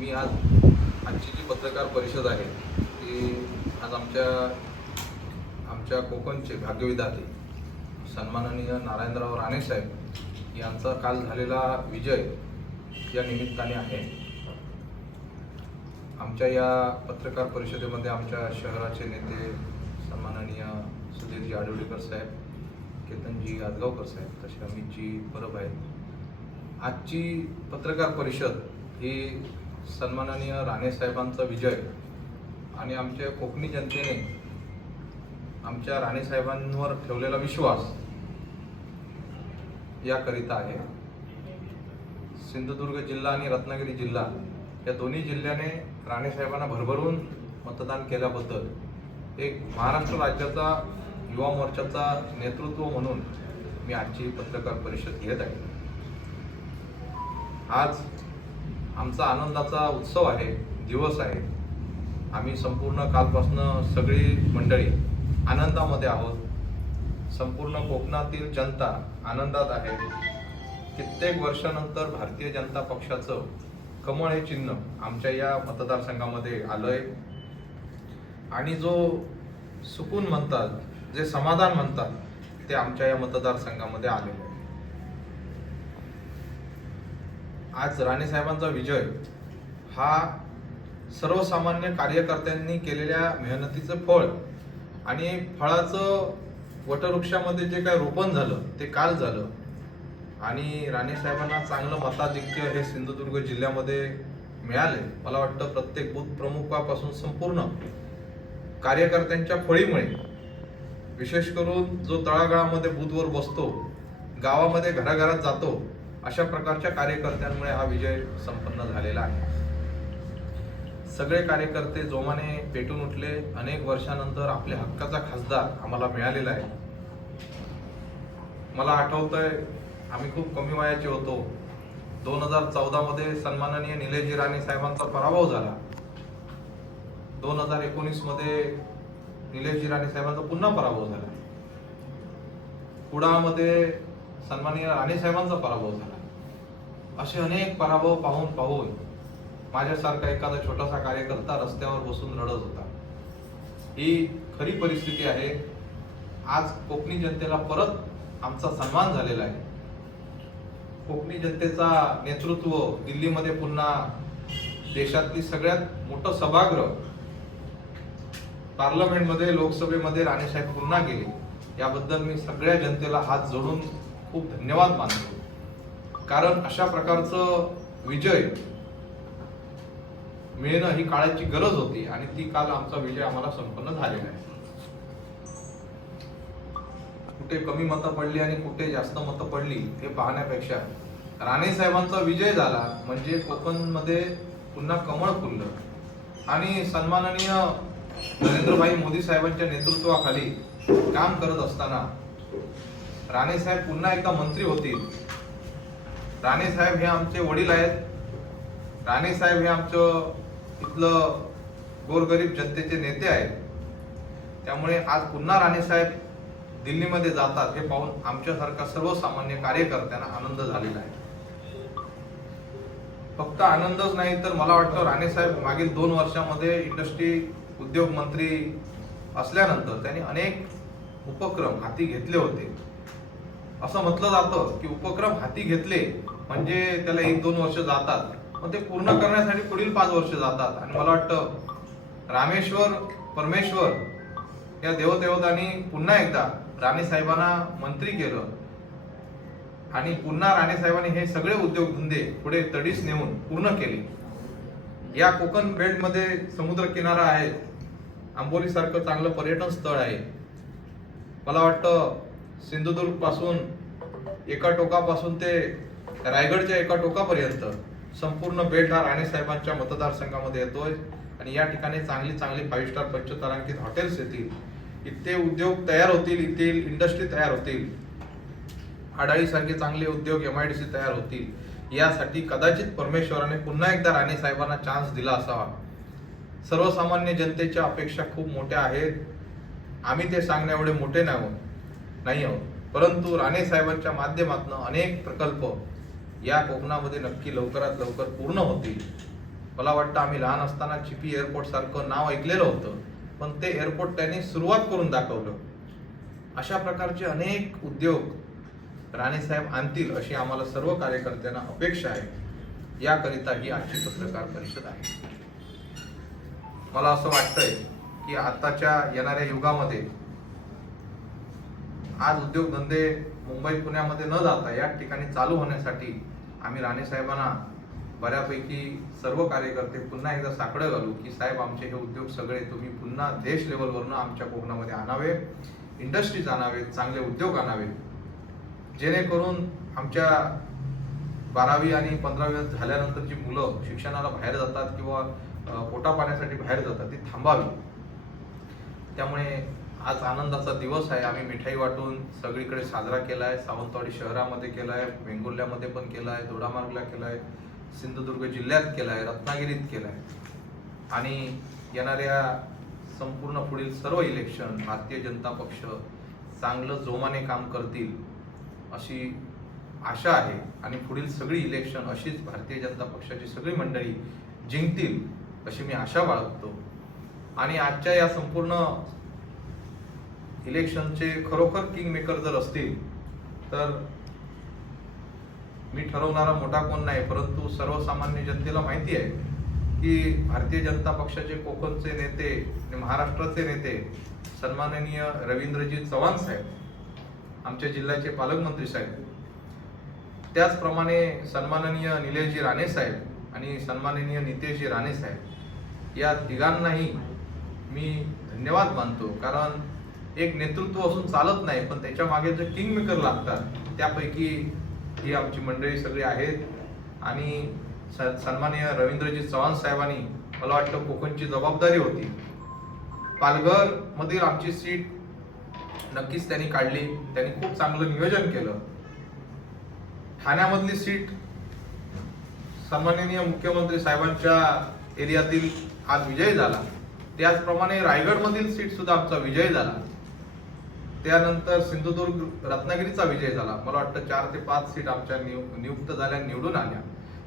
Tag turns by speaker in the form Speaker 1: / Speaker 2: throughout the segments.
Speaker 1: मी आज आजची जी पत्रकार परिषद आहे ती आज आमच्या आमच्या कोकणचे भाग्यविधाते सन्माननीय नारायणराव राणेसाहेब यांचा काल झालेला विजय या निमित्ताने आहे. आमच्या या पत्रकार परिषदेमध्ये आमच्या शहराचे नेते सन्माननीय सुधीरजी आडवडेकर साहेब केतनजी आदगावकर साहेब तसे अमितजी परब आहेत. आजची पत्रकार परिषद ही सन्माननीय राणेसाहेबांचा विजय आणि आमच्या कोकणी जनतेने आमच्या राणेसाहेबांवर ठेवलेला विश्वास याकरिता आहे. सिंधुदुर्ग जिल्हा आणि रत्नागिरी जिल्हा या दोन्ही जिल्ह्याने राणेसाहेबांना भरभरून मतदान केल्याबद्दल एक महाराष्ट्र राज्याचा युवा मोर्चाचा नेतृत्व म्हणून मी आजची पत्रकार परिषद घेत आहे. आज आमचा आनंदाचा उत्सव आहे दिवस आहे. आम्ही संपूर्ण कालपासनं सगळी मंडळी आनंदामध्ये आहोत. संपूर्ण कोकणातील जनता आनंदात आहे. कित्येक वर्षानंतर भारतीय जनता पक्षाचं कमळ हे चिन्ह आमच्या या मतदारसंघामध्ये आलंय. आणि जो सुकून म्हणतात जे समाधान म्हणतात ते आमच्या या मतदारसंघामध्ये आलेलं आहे. आज राणेसाहेबांचा विजय हा सर्वसामान्य कार्यकर्त्यांनी केलेल्या मेहनतीचं फळ आणि फळाचं वटवृक्षामध्ये जे काय रोपण झालं ते काल झालं. आणि राणेसाहेबांना चांगलं मताधिक्य हे सिंधुदुर्ग जिल्ह्यामध्ये मिळाले. मला वाटतं प्रत्येक बूथ प्रमुखापासून संपूर्ण कार्यकर्त्यांच्या फळीमुळे विशेष करून जो तळागाळामध्ये बूथवर बसतो गावामध्ये घराघरात जातो अशा प्रकारच्या कार्यकर्त्यांमुळे हा विजय संपन्न झालेला आहे. सगळे कार्यकर्ते जोमाने पेटून उठले. अनेक वर्षानंतर आपल्या हक्काचा खासदार आम्हाला मिळालेला आहे. मला आठवतंय आम्ही खूप कमी वयाचे होतो. दोन हजार चौदा मध्ये सन्माननीय निलेशजी राणे साहेबांचा पराभव झाला. दोन हजार एकोणीसमध्ये निलेशजी राणे साहेबांचा पुन्हा पराभव झाला. कुडामध्ये सन्माननीय राणे साहेबांचा पराभव झाला. असे अनेक पराभव पाहून पाहून माझ्यासारखा एखादा छोटासा कार्यकर्ता रस्त्यावर बसून रडत होता. ही खरी परिस्थिती आहे. आज कोकणी जनतेला परत आमचा सन्मान झालेला आहे. कोकणी जनतेचा नेतृत्व दिल्लीमध्ये पुन्हा देशातली सगळ्यात मोठं सभागृह पार्लमेंटमध्ये लोकसभेमध्ये राणेसाहेब पुन्हा गेले. याबद्दल मी सगळ्या जनतेला हात जोडून खूप धन्यवाद मानतो. कारण अशा प्रकारचं विजय मिळणं ही काळाची गरज होती आणि ती काल आमचा विजय आम्हाला संपन्न झालेला आहे. कुठे कमी मतं पडली आणि कुठे जास्त मतं पडली हे पाहण्यापेक्षा राणे साहेबांचा विजय झाला म्हणजे कोकणमध्ये पुन्हा कमळ फुललं. आणि सन्माननीय नरेंद्रभाई मोदी साहेबांच्या नेतृत्वाखाली काम करत असताना राणे साहेब पुन्हा एकदा मंत्री होतील राणे साहेब हे आमचे वडील आहेत. राणे साहेब हे आमचं इथलं गोरगरीब जनतेचे नेते आहेत. त्यामुळे आज पुन्हा राणे साहेब दिल्लीमध्ये जातात हे पाहून आमच्यासारखा सर्वसामान्य कार्यकर्त्यांना आनंद झालेला आहे. फक्त आनंदच नाही तर मला वाटतं राणे साहेब मागील दोन वर्षामध्ये इंडस्ट्री उद्योग मंत्री असल्यानंतर त्यांनी अनेक उपक्रम हाती घेतले होते. असं म्हटलं जातं की उपक्रम हाती घेतले म्हणजे त्याला एक दोन वर्ष जातात. मग ते पूर्ण करण्यासाठी पुढील पाच वर्ष जातात. आणि मला वाटतं रामेश्वर परमेश्वर या देवदेवतांनी पुन्हा एकदा राणे साहेबांना मंत्री केलं. आणि पुन्हा राणे साहेबांनी हे सगळे उद्योगधंदे पुढे तडीस नेऊन पूर्ण केले. या कोकण बेल्टमध्ये समुद्र किनारा आहे आंबोली सारखं चांगलं पर्यटन स्थळ आहे. मला वाटतं सिंधुदुर्गपासून एका टोकापासून ते रायगडच्या एका टोकापर्यंत संपूर्ण बेल्ट हा राणे साहेबांच्या मतदारसंघामध्ये येतोय. आणि या ठिकाणी चांगली चांगली फाईव्ह स्टार पंचतारांकित हॉटेल्स येतील. इथे उद्योग तयार होतील येथील इंडस्ट्री तयार होतील. अडाळीसारखे चांगले उद्योग एम आय डी सी तयार होतील. यासाठी कदाचित परमेश्वराने पुन्हा एकदा राणे साहेबांना चान्स दिला असावा. सर्वसामान्य जनतेच्या अपेक्षा खूप मोठ्या आहेत. आम्ही ते सांगण्या एवढे मोठे नाही आहोत. नाही आहोत. परंतु राणे साहेबांच्या माध्यमातून अनेक प्रकल्प या कोकणामध्ये नक्की लवकरात लवकर पूर्ण होतील. मला वाटतं आम्ही लहान असताना चिपी एअरपोर्ट सारखं नाव ऐकलेलं होतं पण ते एअरपोर्ट त्यांनी सुरुवात करून दाखवलं. अशा प्रकारचे अनेक उद्योग राणेसाहेब आणतील अशी आम्हाला सर्व कार्यकर्त्यांना अपेक्षा आहे. याकरिता ही आजची पत्रकार परिषद आहे. मला असं वाटतंय की आताच्या येणाऱ्या युगामध्ये आज उद्योगधंदे मुंबई पुण्यामध्ये न जाता या ठिकाणी चालू होण्यासाठी आम्ही राणे साहेबांना बऱ्यापैकी सर्व कार्यकर्ते पुन्हा एकदा साकडं घालू की साहेब आमचे हे उद्योग सगळे तुम्ही पुन्हा देश लेवलवरनं आमच्या कोकणामध्ये आणावे इंडस्ट्रीज आणावेत चांगले उद्योग आणावेत. जेणेकरून आमच्या बारावी आणि पंधरावी झाल्यानंतरची मुलं शिक्षणाला बाहेर जातात किंवा पोटापाण्यासाठी पोटा पाण्यासाठी बाहेर जातात ती थांबावी. त्यामुळे आज आनंदाचा दिवस आहे. आम्ही मिठाई वाटून सगळीकडे साजरा केला आहे सावंतवाडी शहरामध्ये केला आहे वेंगुर्ल्यामध्ये पण केला आहे दोडामार्गला केला आहे सिंधुदुर्ग जिल्ह्यात केला आहे रत्नागिरीत केला आहे आणि येणाऱ्या संपूर्ण पुढील सर्व इलेक्शन भारतीय जनता पक्ष चांगलं जोमाने काम करतील अशी आशा आहे. आणि पुढील सगळी इलेक्शन अशीच भारतीय जनता पक्षाची सगळी मंडळी जिंकतील अशी मी आशा बाळगतो. आणि आजच्या या संपूर्ण इलेक्शनचे खरोखर किंग मेकर जर असतील तर मी ठरवणारा मोठा कोण नाही परंतु सर्वसामान्य जनतेला माहिती आहे की भारतीय जनता पक्षाचे कोकणचे नेते आणि महाराष्ट्राचे नेते सन्माननीय रवींद्रजी चव्हाण साहेब आमच्या जिल्ह्याचे पालकमंत्री साहेब त्याचप्रमाणे सन्माननीय निलेशजी राणे साहेब आणि सन्माननीय नितेशजी राणे साहेब या तिघांनाही मी धन्यवाद मानतो. कारण एक नेतृत्व असून चालत नाही पण त्याच्यामागे जे किंग मेकर लागतात त्यापैकी ही आमची मंडळी सगळी आहेत. आणि सन्माननीय रवींद्रजी चव्हाण साहेबांनी मला वाटतं कोकणची जबाबदारी होती. पालघर मधील आमची सीट नक्कीच त्यांनी काढली. त्यांनी खूप चांगलं नियोजन केलं. ठाण्यामधली सीट सन्माननीय मुख्यमंत्री साहेबांच्या एरियातील आज विजय झाला. त्याचप्रमाणे रायगडमधील सीट सुद्धा आमचा विजय झाला. त्यानंतर सिंधुदुर्ग रत्नागिरीचा विजय झाला. मला वाटतं चार ते पाच सीट आमच्या नियु- नियुक्त झाल्या निवडून आल्या.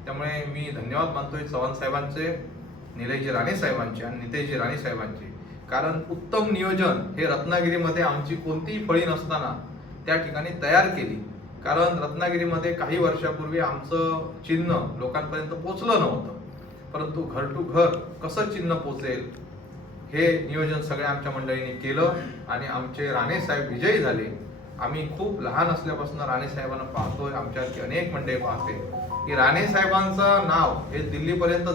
Speaker 1: त्यामुळे मी धन्यवाद मानतोय चव्हाण साहेबांचे निलयजी राणे साहेबांचे आणि नितेशजी राणे साहेबांचे. कारण उत्तम नियोजन हे रत्नागिरीमध्ये आमची कोणतीही फळी नसताना त्या ठिकाणी तयार केली. कारण रत्नागिरीमध्ये काही वर्षापूर्वी आमचं चिन्ह लोकांपर्यंत पोचलं नव्हतं. परंतु घर टू घर कसं चिन्ह पोचेल हे नियोजन सगळ्या आमच्या मंडळींनी केलं आणि आमचे राणे साहेब विजयी झाले. आम्ही खूप लहान असल्यापासून राणे साहेबांना पाहतोय. आमच्या अनेक मंडळी पाहते. की राणे साहेबांचं नाव हे दिल्लीपर्यंत